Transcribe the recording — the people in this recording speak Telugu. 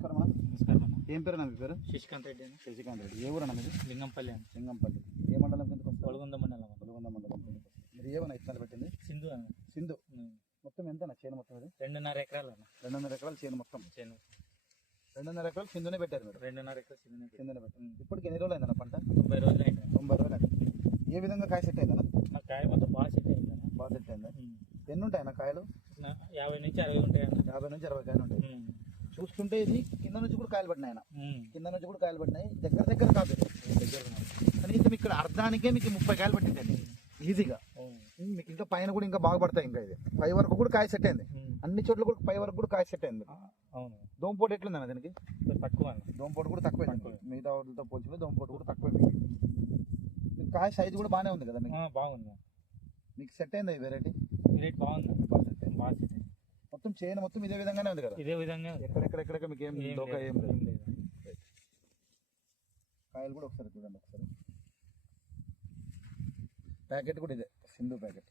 నమస్కారం అన్న. నమస్కారం అన్న. ఏం పేరు మీ పేరు? శశికాంత్ రెడ్డి అన్న. శశికాంత్ రెడ్డి. ఏ ఊరు అన్న మీది? లింగంపల్లి అన్న. లింగంపల్లి. ఏ మండలం కిందకి వస్తుంది? పొలగొంద మండలం అన్న. పొలగొంద మండలం కిందకి వస్తుంది. మీరు ఏమన్నా ఇత్తనాలు పెట్టింది? సింధు అన్న. సింధు. మొత్తం ఎంత అన్న చేను మొత్తం? అది 2.5 ఎకరాలు అన్న. 2.5 ఎకరాల చేను మొత్తం. చేను 2.5 ఎకరాలు సింధునే పెట్టారు మీరు? 2.5 ఎకరాలు సింధునే పెట్టారు. ఇప్పటికి ఎన్ని రోజులు అయిందన్న పంట? 90 రోజులు అయింది అన్న. 90 రోజులు అయింది. ఏ విధంగా కాయ సెట్ అయిందన్న? నా కాయ మొత్తం బాగా సెట్ అయింది అన్న. బాగా సెట్ అయిందా? ఎన్ని ఉంటాయన్న కాయలు? 50 నుంచి 60 ఉంటాయి అన్న. 50 నుంచి 60 కాయలు ఉంటాయి. చూసుకుంటే ఇది కింద నుంచి కూడా కాయలు పడినాయి అన్న. కింద నుంచి కూడా కాయలు పడినాయి. దగ్గర దగ్గర కాదు, దగ్గర కనీసం ఇక్కడ అర్ధానికే మీకు 30 కాయలు పట్టిందండి ఈజీగా. మీకు ఇంకా పైన కూడా ఇంకా బాగా పడతాయి. ఇంకా ఇది పై వరకు కూడా కాయ సెట్ అయింది. అన్ని చోట్ల కూడా పై వరకు కూడా కాయ సెట్ అయింది. అవును. దోమపోటు ఎట్లుందన్న దీనికి? తక్కువ అన్న. దోమపోటు కూడా తక్కువ. మిగతా వాటితో పోల్చుకుంటే దోమపోటు కూడా తక్కువ. మీకు కాయ సైజు కూడా బాగానే ఉంది కదా? మీకు బాగుంది. మీకు సెట్ అయింది ఈ వెరైటీ? వెరైటీ బాగుంది. బాగా సెట్ అయింది. బాగా సెట్ అయింది. మొత్తం చేయను మొత్తం ఇదే విధంగానే ఉంది కదా? ఇదే విధంగా ఎక్కడెక్కడ మీకు ఏం దోకా ఏం లేదు. లేదు. కాయలు కూడా ఒకసారి చూడండి. ఒకసారి ప్యాకెట్ కూడా ఇదే సింధు ప్యాకెట్.